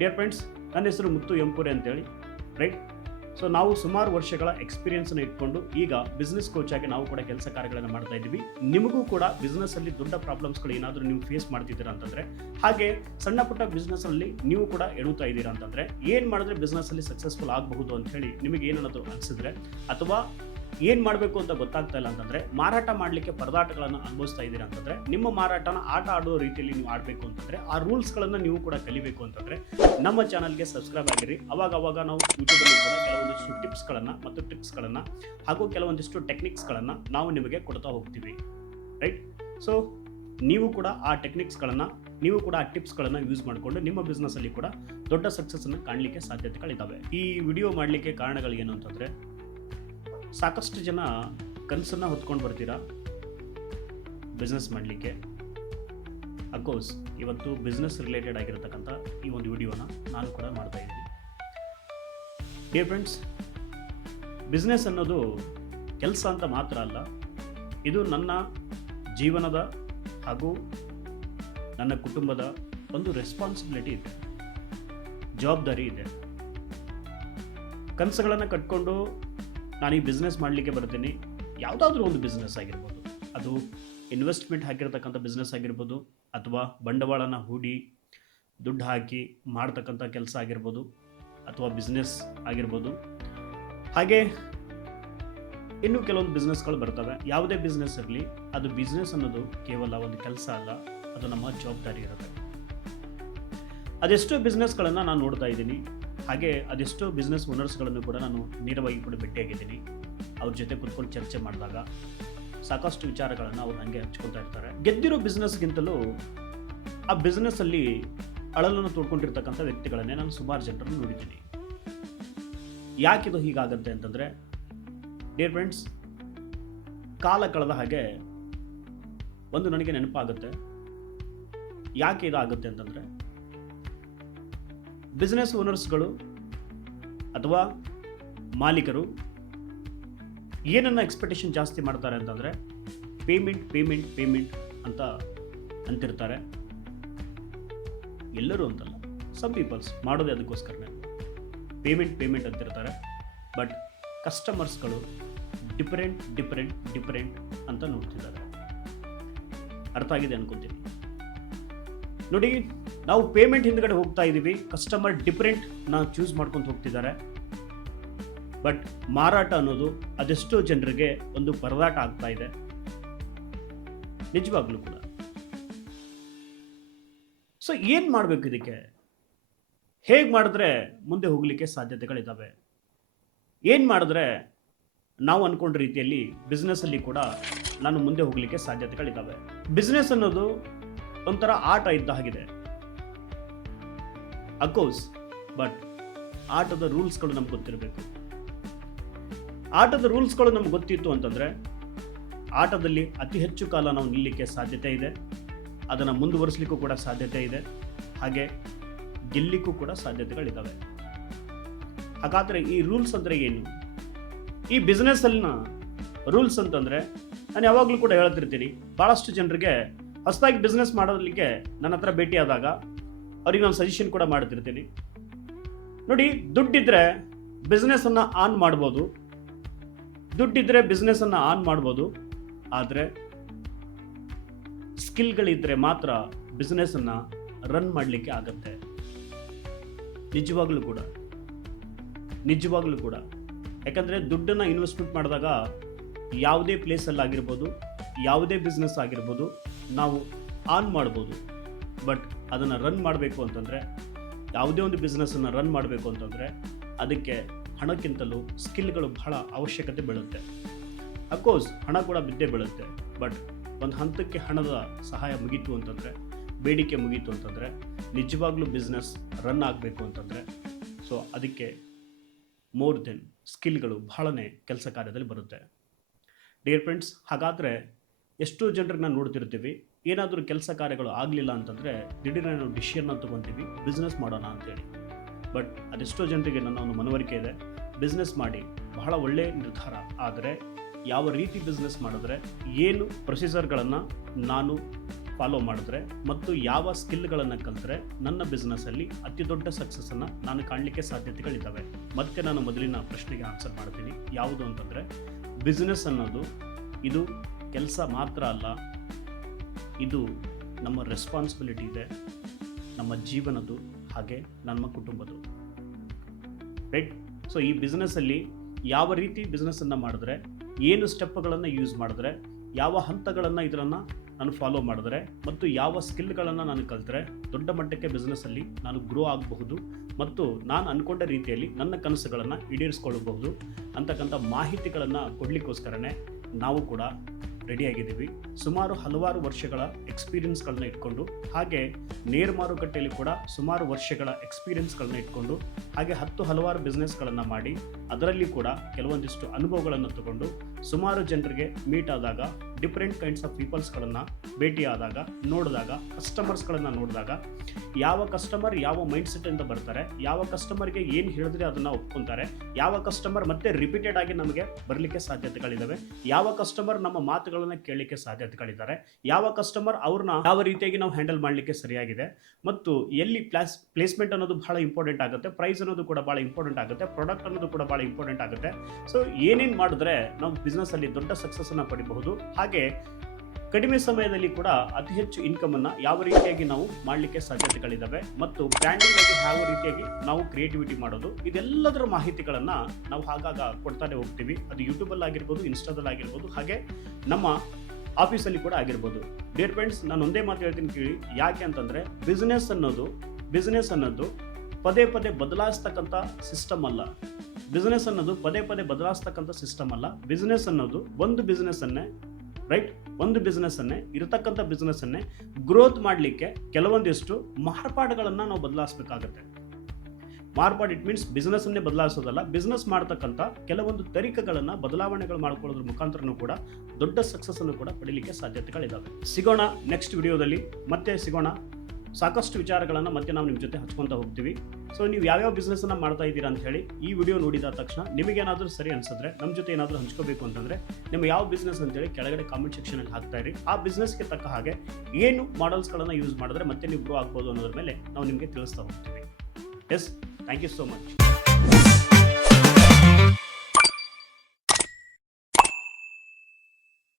Dear friends, ನನ್ನ ಹೆಸರು ಮುತ್ತು ಎಂಪುರೆ ಅಂತೇಳಿ, ರೈಟ್. ಸೊ ನಾವು ಸುಮಾರು ವರ್ಷಗಳ ಎಕ್ಸ್ಪೀರಿಯನ್ಸ್ನ ಇಟ್ಕೊಂಡು ಈಗ ಬಿಸ್ನೆಸ್ ಕೋಚ್ ಆಗಿ ನಾವು ಕೂಡ ಕೆಲಸ ಕಾರ್ಯಗಳನ್ನು ಮಾಡ್ತಾ ಇದ್ದೀವಿ. ನಿಮಗೂ ಕೂಡ ಬಿಸ್ನೆಸ್ಸಲ್ಲಿ ದೊಡ್ಡ ಪ್ರಾಬ್ಲಮ್ಸ್ಗಳು ಏನಾದರೂ ನೀವು ಫೇಸ್ ಮಾಡ್ತಿದ್ದೀರಾ ಅಂತಂದರೆ, ಹಾಗೆ ಸಣ್ಣ ಪುಟ್ಟ ಬಿಸ್ನೆಸ್ಸಲ್ಲಿ ನೀವು ಕೂಡ ಎಡುತ್ತಾ ಇದ್ದೀರಾ ಅಂತಂದರೆ, ಏನು ಮಾಡಿದ್ರೆ ಬಿಸ್ನೆಸ್ಸಲ್ಲಿ ಸಕ್ಸಸ್ಫುಲ್ ಆಗಬಹುದು ಅಂತ ಹೇಳಿ ನಿಮಗೆ ಏನಾದರೂ ಅನಿಸಿದ್ರೆ, ಅಥವಾ ಏನು ಮಾಡಬೇಕು ಅಂತ ಗೊತ್ತಾಗ್ತಾ ಇಲ್ಲ ಅಂತಂದರೆ, ಮಾರಾಟ ಮಾಡಲಿಕ್ಕೆ ಪರದಾಟಗಳನ್ನು ಅನುಭವಿಸ್ತಾ ಇದ್ದೀರಾ ಅಂತಂದರೆ, ನಿಮ್ಮ ಮಾರಾಟನ ಆಟ ಆಡೋ ರೀತಿಯಲ್ಲಿ ನೀವು ಆಡಬೇಕು ಅಂತಂದರೆ, ಆ ರೂಲ್ಸ್ಗಳನ್ನು ನೀವು ಕೂಡ ಕಲಿಬೇಕು ಅಂತಂದರೆ ನಮ್ಮ ಚಾನಲ್ಗೆ ಸಬ್ಸ್ಕ್ರೈಬ್ ಆಗಿರಿ. ಅವಾಗ ನಾವು ಯೂಟ್ಯೂಬಲ್ಲಿ ಕೂಡ ಕೆಲವೊಂದಿಷ್ಟು ಟಿಪ್ಸ್ಗಳನ್ನು ಮತ್ತು ಟ್ರಿಕ್ಸ್ಗಳನ್ನು ಹಾಗೂ ಕೆಲವೊಂದಿಷ್ಟು ಟೆಕ್ನಿಕ್ಸ್ಗಳನ್ನು ನಾವು ನಿಮಗೆ ಕೊಡ್ತಾ ಹೋಗ್ತೀವಿ, ರೈಟ್. ಸೊ ನೀವು ಕೂಡ ಆ ಟೆಕ್ನಿಕ್ಸ್ಗಳನ್ನು, ನೀವು ಕೂಡ ಆ ಟಿಪ್ಸ್ಗಳನ್ನು ಯೂಸ್ ಮಾಡಿಕೊಂಡು ನಿಮ್ಮ ಬಿಸ್ನೆಸ್ಸಲ್ಲಿ ಕೂಡ ದೊಡ್ಡ ಸಕ್ಸಸ್ಸನ್ನು ಕಾಣಲಿಕ್ಕೆ ಸಾಧ್ಯತೆಗಳಿದ್ದಾವೆ. ಈ ವಿಡಿಯೋ ಮಾಡಲಿಕ್ಕೆ ಕಾರಣಗಳು ಏನು ಅಂತಂದರೆ, ಸಾಕಷ್ಟು ಜನ ಕನಸನ್ನು ಹೊತ್ಕೊಂಡು ಬರ್ತೀರಾ ಬಿಸ್ನೆಸ್ ಮಾಡಲಿಕ್ಕೆ. ಅಫ್ಕೋರ್ಸ್ ಇವತ್ತು ಬಿಸ್ನೆಸ್ ರಿಲೇಟೆಡ್ ಆಗಿರತಕ್ಕಂಥ ಈ ಒಂದು ವಿಡಿಯೋನ ನಾನು ಕೂಡ ಮಾಡ್ತಾ ಇದ್ದೀನಿ. ಡಿಯರ್ ಫ್ರೆಂಡ್ಸ್, ಬಿಸ್ನೆಸ್ ಅನ್ನೋದು ಕೆಲಸ ಅಂತ ಮಾತ್ರ ಅಲ್ಲ, ಇದು ನನ್ನ ಜೀವನದ ಹಾಗೂ ನನ್ನ ಕುಟುಂಬದ ಒಂದು ರೆಸ್ಪಾನ್ಸಿಬಿಲಿಟಿ ಇದೆ, ಜವಾಬ್ದಾರಿ ಇದೆ. ಕನಸುಗಳನ್ನು ಕಟ್ಕೊಂಡು ನಾನು ಈ ಬಿಸ್ನೆಸ್ ಮಾಡಲಿಕ್ಕೆ ಬರ್ತೀನಿ. ಯಾವುದಾದ್ರೂ ಒಂದು ಬಿಸ್ನೆಸ್ ಆಗಿರ್ಬೋದು, ಅದು ಇನ್ವೆಸ್ಟ್ಮೆಂಟ್ ಹಾಕಿರ್ತಕ್ಕಂಥ ಬಿಸ್ನೆಸ್ ಆಗಿರ್ಬೋದು, ಅಥವಾ ಬಂಡವಾಳನ ಹೂಡಿ ದುಡ್ಡು ಹಾಕಿ ಮಾಡ್ತಕ್ಕಂಥ ಕೆಲಸ ಆಗಿರ್ಬೋದು, ಅಥವಾ ಬಿಸ್ನೆಸ್ ಆಗಿರ್ಬೋದು. ಹಾಗೆ ಇನ್ನೂ ಕೆಲವೊಂದು ಬಿಸ್ನೆಸ್ಗಳು ಬರ್ತವೆ. ಯಾವುದೇ ಬಿಸ್ನೆಸ್ ಇರಲಿ, ಅದು ಬಿಸ್ನೆಸ್ ಅನ್ನೋದು ಕೇವಲ ಒಂದು ಕೆಲಸ ಅಲ್ಲ, ಅದು ನಮ್ಮ ಜವಾಬ್ದಾರಿ ಇರುತ್ತೆ. ಅದೆಷ್ಟೋ ಬಿಸ್ನೆಸ್ಗಳನ್ನು ನಾನು ನೋಡ್ತಾ ಇದ್ದೀನಿ. ಹಾಗೆ ಅದೆಷ್ಟೋ ಬಿಸ್ನೆಸ್ ಓನರ್ಸ್ಗಳನ್ನು ಕೂಡ ನಾನು ನೇರವಾಗಿ ಕೂಡ ಭೇಟಿಯಾಗಿದ್ದೀನಿ. ಅವ್ರ ಜೊತೆ ಕೂತ್ಕೊಂಡು ಚರ್ಚೆ ಮಾಡಿದಾಗ ಸಾಕಷ್ಟು ವಿಚಾರಗಳನ್ನು ಅವ್ರು ನನಗೆ ಹಂಚ್ಕೊಳ್ತಾ ಇರ್ತಾರೆ. ಗೆದ್ದಿರೋ ಬಿಸ್ನೆಸ್ಗಿಂತಲೂ ಆ ಬಿಸ್ನೆಸ್ಸಲ್ಲಿ ಅಳಲನ್ನು ತೋಡ್ಕೊಂಡಿರ್ತಕ್ಕಂಥ ವ್ಯಕ್ತಿಗಳನ್ನೇ ನಾನು ಸುಮಾರು ಜನರನ್ನು ನೋಡಿದ್ದೀನಿ. ಯಾಕಿದು ಹೀಗಾಗತ್ತೆ ಅಂತಂದರೆ, ಡಿಯರ್ ಫ್ರೆಂಡ್ಸ್, ಕಾಲ ಕಳೆದ ಹಾಗೆ ಒಂದು ನನಗೆ ನೆನಪಾಗುತ್ತೆ. ಯಾಕೆ ಇದಾಗುತ್ತೆ ಅಂತಂದರೆ, ಬಿಸ್ನೆಸ್ ಓನರ್ಸ್ಗಳು ಅಥವಾ ಮಾಲೀಕರು ಏನನ್ನ ಎಕ್ಸ್ಪೆಕ್ಟೇಷನ್ ಜಾಸ್ತಿ ಮಾಡ್ತಾರೆ ಅಂತಂದರೆ, ಪೇಮೆಂಟ್ ಅಂತ ಅಂತಿರ್ತಾರೆ. ಎಲ್ಲರೂ ಅಂತಲ್ಲ, ಸಮ್ ಪೀಪಲ್ಸ್ ಮಾಡೋದೇ ಅದಕ್ಕೋಸ್ಕರನೇ ಪೇಮೆಂಟ್ ಅಂತಿರ್ತಾರೆ. ಬಟ್ ಕಸ್ಟಮರ್ಸ್ಗಳು ಡಿಫರೆಂಟ್ ಅಂತ ನೋಡ್ತಿದ್ದಾರೆ. ಅರ್ಥ ಆಗಿದೆ ಅನ್ಕೊತೀನಿ. ನೋಡಿ, ನಾವು ಪೇಮೆಂಟ್ ಹಿಂದ್ಗಡೆ ಹೋಗ್ತಾ ಇದ್ದೀವಿ, ಕಸ್ಟಮರ್ ಡಿಫರೆಂಟ್ ನಾವು ಚೂಸ್ ಮಾಡ್ಕೊಂಡು ಹೋಗ್ತಿದ್ದಾರೆ. ಬಟ್ ಮಾರಾಟ ಅನ್ನೋದು ಅದೆಷ್ಟೋ ಜನರಿಗೆ ಒಂದು ಪರದಾಟ ಆಗ್ತಾ ಇದೆ, ನಿಜವಾಗ್ಲೂ ಕೂಡ. ಸೊ ಏನು ಮಾಡಬೇಕು ಇದಕ್ಕೆ? ಹೇಗೆ ಮಾಡಿದ್ರೆ ಮುಂದೆ ಹೋಗಲಿಕ್ಕೆ ಸಾಧ್ಯತೆಗಳಿದ್ದಾವೆ? ಏನು ಮಾಡಿದ್ರೆ ನಾವು ಅಂದ್ಕೊಂಡ ರೀತಿಯಲ್ಲಿ ಬಿಸ್ನೆಸ್ಸಲ್ಲಿ ಕೂಡ ನಾನು ಮುಂದೆ ಹೋಗಲಿಕ್ಕೆ ಸಾಧ್ಯತೆಗಳಿದ್ದಾವೆ? ಬಿಸ್ನೆಸ್ ಅನ್ನೋದು ಒಂಥರ ಆಟ ಇದ್ದ ಹಾಗಿದೆ, ಅಫ್ಕೋರ್ಸ್. ಬಟ್ ಆಟದ ರೂಲ್ಸ್ಗಳು ನಮ್ಗೆ ಗೊತ್ತಿರಬೇಕು. ಆಟದ ರೂಲ್ಸ್ಗಳು ನಮ್ಗೆ ಗೊತ್ತಿತ್ತು ಅಂತಂದರೆ, ಆಟದಲ್ಲಿ ಅತಿ ಹೆಚ್ಚು ಕಾಲ ನಾವು ನಿಲ್ಲಲಿಕ್ಕೆ ಸಾಧ್ಯತೆ ಇದೆ, ಅದನ್ನು ಮುಂದುವರಿಸಲಿಕ್ಕೂ ಕೂಡ ಸಾಧ್ಯತೆ ಇದೆ, ಹಾಗೆ ಗೆಲ್ಲಲಿಕ್ಕೂ ಕೂಡ ಸಾಧ್ಯತೆಗಳಿದ್ದಾವೆ. ಹಾಗಾದರೆ ಈ ರೂಲ್ಸ್ ಅಂದರೆ ಏನು? ಈ ಬಿಸ್ನೆಸ್ಸಲ್ಲಿನ ರೂಲ್ಸ್ ಅಂತಂದರೆ, ನಾನು ಯಾವಾಗಲೂ ಕೂಡ ಹೇಳ್ತಿರ್ತೀನಿ, ಭಾಳಷ್ಟು ಜನರಿಗೆ ಹೊಸದಾಗಿ ಬಿಸ್ನೆಸ್ ಮಾಡೋದಕ್ಕೆ ನನ್ನ ಹತ್ರ ಭೇಟಿಯಾದಾಗ ಅವ್ರಿಗೆ ನಾನು ಸಜೆಷನ್ ಕೂಡ ಮಾಡ್ತಿರ್ತೀನಿ. ನೋಡಿ, ದುಡ್ಡಿದ್ರೆ ಬಿಸ್ನೆಸ್ಸನ್ನು ಆನ್ ಮಾಡ್ಬೋದು, ಆದರೆ ಸ್ಕಿಲ್ಗಳಿದ್ದರೆ ಮಾತ್ರ ಬಿಸ್ನೆಸ್ಸನ್ನು ರನ್ ಮಾಡಲಿಕ್ಕೆ ಆಗತ್ತೆ. ನಿಜವಾಗ್ಲೂ ಕೂಡ. ಯಾಕಂದರೆ ದುಡ್ಡನ್ನು ಇನ್ವೆಸ್ಟ್ಮೆಂಟ್ ಮಾಡಿದಾಗ ಯಾವುದೇ ಪ್ಲೇಸಲ್ಲಾಗಿರ್ಬೋದು, ಯಾವುದೇ ಬಿಸ್ನೆಸ್ ಆಗಿರ್ಬೋದು, ನಾವು ಆನ್ ಮಾಡ್ಬೋದು. ಬಟ್ ಅದನ್ನು ರನ್ ಮಾಡಬೇಕು ಅಂತಂದರೆ, ಯಾವುದೇ ಒಂದು ಬಿಸ್ನೆಸ್ಸನ್ನು ರನ್ ಮಾಡಬೇಕು ಅಂತಂದರೆ, ಅದಕ್ಕೆ ಹಣಕ್ಕಿಂತಲೂ ಸ್ಕಿಲ್ಗಳು ಬಹಳ ಅವಶ್ಯಕತೆ ಬೀಳುತ್ತೆ. ಅಫ್ಕೋರ್ಸ್ ಹಣ ಕೂಡ ಬಿದ್ದೇ ಬೀಳುತ್ತೆ. ಬಟ್ ಒಂದು ಹಂತಕ್ಕೆ ಹಣದ ಸಹಾಯ ಮುಗೀತು ಅಂತಂದರೆ, ಬೇಡಿಕೆ ಮುಗೀತು ಅಂತಂದರೆ, ನಿಜವಾಗ್ಲೂ ಬಿಸ್ನೆಸ್ ರನ್ ಆಗಬೇಕು ಅಂತಂದರೆ, ಸೊ ಅದಕ್ಕೆ ಮೋರ್ ದೆನ್ ಸ್ಕಿಲ್ಗಳು ಬಹಳನೇ ಕೆಲಸ ಕಾರ್ಯದಲ್ಲಿ ಬರುತ್ತೆ. ಡಿಯರ್ ಫ್ರೆಂಡ್ಸ್, ಹಾಗಾದರೆ ಎಷ್ಟೋ ಜನರಿಗೆ ನಾವು ನೋಡ್ತಿರ್ತೀವಿ, ಏನಾದರೂ ಕೆಲಸ ಕಾರ್ಯಗಳು ಆಗಲಿಲ್ಲ ಅಂತಂದರೆ ದಿಢೀರ್ನ ನಾವು ಡಿಸಿಷನ್ನ ತೊಗೊತೀವಿ, ಬಿಸ್ನೆಸ್ ಮಾಡೋಣ ಅಂತೇಳಿ. ಬಟ್ ಅದೆಷ್ಟೋ ಜನರಿಗೆ ನನ್ನ ಒಂದು ಮನವರಿಕೆ ಇದೆ, ಬಿಸ್ನೆಸ್ ಮಾಡಿ ಬಹಳ ಒಳ್ಳೆಯ ನಿರ್ಧಾರ. ಆದರೆ ಯಾವ ರೀತಿ ಬಿಸ್ನೆಸ್ ಮಾಡಿದ್ರೆ, ಏನು ಪ್ರೊಸೀಜರ್ಗಳನ್ನು ನಾನು ಫಾಲೋ ಮಾಡಿದ್ರೆ ಮತ್ತು ಯಾವ ಸ್ಕಿಲ್ಗಳನ್ನು ಕಲಿತ್ರೆ ನನ್ನ ಬಿಸ್ನೆಸ್ಸಲ್ಲಿ ಅತಿ ದೊಡ್ಡ ಸಕ್ಸಸ್ಸನ್ನು ನಾನು ಕಾಣಲಿಕ್ಕೆ ಸಾಧ್ಯತೆಗಳಿದ್ದಾವೆ. ಮತ್ತೆ ನಾನು ಮೊದಲಿನ ಪ್ರಶ್ನೆಗೆ ಆನ್ಸರ್ ಮಾಡ್ತೀನಿ. ಯಾವುದು ಅಂತಂದರೆ, ಬಿಸ್ನೆಸ್ ಅನ್ನೋದು ಇದು ಕೆಲಸ ಮಾತ್ರ ಅಲ್ಲ, ಇದು ನಮ್ಮ ರೆಸ್ಪಾನ್ಸಿಬಿಲಿಟಿ ಇದೆ, ನಮ್ಮ ಜೀವನದ್ದು, ಹಾಗೆ ನಮ್ಮ ಕುಟುಂಬದ್ದು. ರೈಟ್? ಸೊ ಈ ಬಿಸ್ನೆಸ್ಸಲ್ಲಿ ಯಾವ ರೀತಿ ಬಿಸ್ನೆಸ್ಸನ್ನು ಮಾಡಿದ್ರೆ, ಏನು ಸ್ಟೆಪ್ಗಳನ್ನು ಯೂಸ್ ಮಾಡಿದ್ರೆ, ಯಾವ ಹಂತಗಳನ್ನು ಇದನ್ನು ನಾನು ಫಾಲೋ ಮಾಡಿದ್ರೆ ಮತ್ತು ಯಾವ ಸ್ಕಿಲ್ಗಳನ್ನು ನಾನು ಕಲಿತ್ರೆ ದೊಡ್ಡ ಮಟ್ಟಕ್ಕೆ ಬಿಸ್ನೆಸ್ಸಲ್ಲಿ ನಾನು ಗ್ರೋ ಆಗಬಹುದು ಮತ್ತು ನಾನು ಅಂದ್ಕೊಂಡ ರೀತಿಯಲ್ಲಿ ನನ್ನ ಕನಸುಗಳನ್ನು ಈಡೇರಿಸ್ಕೊಳ್ಳಬಹುದು ಅಂತಕ್ಕಂಥ ಮಾಹಿತಿಗಳನ್ನು ಕೊಡಲಿಕ್ಕೋಸ್ಕರನೇ ನಾವು ಕೂಡ ರೆಡಿಯಾಗಿದ್ದೀವಿ. ಸುಮಾರು ಹಲವಾರು ವರ್ಷಗಳ ಎಕ್ಸ್ಪೀರಿಯನ್ಸ್ಗಳನ್ನ ಇಟ್ಕೊಂಡು, ಹಾಗೆ ನೇರ ಮಾರುಕಟ್ಟೆಯಲ್ಲಿ ಕೂಡ ಸುಮಾರು ವರ್ಷಗಳ ಎಕ್ಸ್ಪೀರಿಯನ್ಸ್ಗಳನ್ನ ಇಟ್ಕೊಂಡು, ಹಾಗೆ ಹಲವಾರು ಬಿಸ್ನೆಸ್ಗಳನ್ನು ಮಾಡಿ ಅದರಲ್ಲಿ ಕೂಡ ಕೆಲವೊಂದಿಷ್ಟು ಅನುಭವಗಳನ್ನು ತಗೊಂಡು ಸುಮಾರು ಜನರಿಗೆ ಮೀಟ್ ಆದಾಗ, ಡಿಫ್ರೆಂಟ್ ಕೈಂಡ್ಸ್ ಆಫ್ ಪೀಪಲ್ಸ್ಗಳನ್ನು ಭೇಟಿಯಾದಾಗ, ನೋಡಿದಾಗ, ಕಸ್ಟಮರ್ಸ್ಗಳನ್ನು ನೋಡಿದಾಗ, ಯಾವ ಕಸ್ಟಮರ್ ಯಾವ ಮೈಂಡ್ಸೆಟ್ಟಿಂದ ಬರ್ತಾರೆ, ಯಾವ ಕಸ್ಟಮರ್ಗೆ ಏನು ಹೇಳಿದ್ರೆ ಅದನ್ನು ಒಪ್ಕೊತಾರೆ, ಯಾವ ಕಸ್ಟಮರ್ ಮತ್ತೆ ರಿಪೀಟೆಡ್ ಆಗಿ ನಮಗೆ ಬರಲಿಕ್ಕೆ ಸಾಧ್ಯತೆಗಳಿದ್ದಾವೆ, ಯಾವ ಕಸ್ಟಮರ್ ನಮ್ಮ ಮಾತುಗಳನ್ನು ಕೇಳಲಿಕ್ಕೆ ಸಾಧ್ಯತೆಗಳಿದ್ದಾರೆ, ಯಾವ ಕಸ್ಟಮರ್ ಅವ್ರನ್ನ ಯಾವ ರೀತಿಯಾಗಿ ನಾವು ಹ್ಯಾಂಡಲ್ ಮಾಡಲಿಕ್ಕೆ ಸರಿಯಾಗಿದೆ, ಮತ್ತು ಎಲ್ಲಿ ಪ್ಲೇಸ್ಮೆಂಟ್ ಅನ್ನೋದು ಬಹಳ ಇಂಪಾರ್ಟೆಂಟ್ ಆಗುತ್ತೆ, ಪ್ರೈಸ್ ಅನ್ನೋದು ಕೂಡ ಭಾಳ ಇಂಪಾರ್ಟೆಂಟ್ ಆಗುತ್ತೆ, ಪ್ರಾಡಕ್ಟ್ ಅನ್ನೋದು ಕೂಡ ಭಾಳ ಇಂಪಾರ್ಟೆಂಟ್ ಆಗುತ್ತೆ. ಸೊ ಏನೇನು ಮಾಡಿದ್ರೆ ನಾವು ಬಿಸ್ನೆಸ್ಸಲ್ಲಿ ದೊಡ್ಡ ಸಕ್ಸಸ್ಸನ್ನು ಪಡಿಬಹುದು, ಹಾಗೆ ಕಡಿಮೆ ಸಮಯದಲ್ಲಿ ಕೂಡ ಅತಿ ಹೆಚ್ಚು ಇನ್ಕಮನ್ನು ಯಾವ ರೀತಿಯಾಗಿ ನಾವು ಮಾಡಲಿಕ್ಕೆ ಸಾಧ್ಯತೆಗಳಿದ್ದಾವೆ, ಮತ್ತು ಬ್ರ್ಯಾಂಡಿಂಗ್ ಆಗಿ ಯಾವ ರೀತಿಯಾಗಿ ನಾವು ಕ್ರಿಯೇಟಿವಿಟಿ ಮಾಡೋದು, ಇದೆಲ್ಲದರ ಮಾಹಿತಿಗಳನ್ನು ನಾವು ಆಗಾಗ ಕೊಡ್ತಾನೆ ಹೋಗ್ತೀವಿ. ಅದು ಯೂಟ್ಯೂಬಲ್ಲಿ ಆಗಿರ್ಬೋದು, ಇನ್ಸ್ಟಾದಲ್ಲಿ ಆಗಿರ್ಬೋದು, ಹಾಗೆ ನಮ್ಮ ಆಫೀಸಲ್ಲಿ ಕೂಡ ಆಗಿರ್ಬೋದು. ಡಿಯರ್ ಫ್ರೆಂಡ್ಸ್, ನಾನು ಒಂದೇ ಮಾತು ಹೇಳ್ತೀನಿ ಕೇಳಿ. ಯಾಕೆ ಅಂತಂದರೆ, ಬಿಸ್ನೆಸ್ ಅನ್ನೋದು ಪದೇ ಪದೇ ಬದಲಾಯಿಸ್ತಕ್ಕಂಥ ಸಿಸ್ಟಮ್ ಅಲ್ಲ. ಬಿಸ್ನೆಸ್ ಅನ್ನೋದು ಪದೇ ಪದೇ ಬದಲಾಯಿಸ್ತಕ್ಕಂಥ ಸಿಸ್ಟಮ್ ಅಲ್ಲ. ಬಿಸ್ನೆಸ್ ಅನ್ನೋದು ಒಂದು ಬಿಸ್ನೆಸ್ಸನ್ನೇ ಇರತಕ್ಕಂಥ ಬಿಸ್ನೆಸ್ಸನ್ನೇ ಗ್ರೋತ್ ಮಾಡಲಿಕ್ಕೆ ಕೆಲವೊಂದಿಷ್ಟು ಮಾರ್ಪಾಡುಗಳನ್ನು ನಾವು ಬದಲಾಯಿಸಬೇಕಾಗತ್ತೆ. ಮಾರ್ಪಾಡು ಇಟ್ ಮೀನ್ಸ್ ಬಿಸ್ನೆಸ್ಸನ್ನೇ ಬದಲಾಯಿಸೋದಲ್ಲ, ಬಿಸ್ನೆಸ್ ಮಾಡ್ತಕ್ಕಂಥ ಕೆಲವೊಂದು ತರೀಕೆಗಳನ್ನು ಬದಲಾವಣೆಗಳು ಮಾಡ್ಕೊಳ್ಳೋದ್ರ ಮುಖಾಂತರನೂ ಕೂಡ ದೊಡ್ಡ ಸಕ್ಸಸ್ಸನ್ನು ಕೂಡ ಪಡೀಲಿಕ್ಕೆ ಸಾಧ್ಯತೆಗಳಿದ್ದಾವೆ. ಸಿಗೋಣ ನೆಕ್ಸ್ಟ್ ವಿಡಿಯೋದಲ್ಲಿ, ಮತ್ತೆ ಸಿಗೋಣ. ಸಾಕಷ್ಟು ವಿಚಾರಗಳನ್ನು ಮತ್ತೆ ನಾವು ನಿಮ್ಮ ಜೊತೆ ಹಂಚ್ಕೊತಾ ಹೋಗ್ತೀವಿ. ಸೊ ನೀವು ಯಾವ್ಯಾವ ಬಿಸ್ನೆಸ್ಸನ್ನು ಮಾಡ್ತಾ ಇದ್ದೀರಾ ಅಂತ ಹೇಳಿ ಈ ವಿಡಿಯೋ ನೋಡಿದ ತಕ್ಷಣ ನಿಮಗೇನಾದರೂ ಸರಿ ಅನಿಸಿದ್ರೆ, ನಮ್ಮ ಜೊತೆ ಏನಾದರೂ ಹಂಚ್ಕೋಬೇಕು ಅಂತಂದರೆ, ನಿಮ್ಮ ಯಾವ ಬಿಸ್ನೆಸ್ ಅಂತೇಳಿ ಕೆಳಗಡೆ ಕಾಮೆಂಟ್ ಸೆಕ್ಷನಲ್ಲಿ ಹಾಕ್ತಾ ಇರಿ. ಆ ಬಿಸ್ನೆಸ್ಗೆ ತಕ್ಕ ಹಾಗೆ ಏನು ಮಾಡೆಲ್ಸ್ಗಳನ್ನು ಯೂಸ್ ಮಾಡಿದ್ರೆ ಮತ್ತೆ ನೀವು ಗ್ರೋ ಆಗ್ಬೋದು ಅನ್ನೋದ್ರ ಮೇಲೆ ನಾವು ನಿಮಗೆ ತಿಳಿಸ್ತಾ ಹೋಗ್ತೀವಿ. Yes, thank you so much.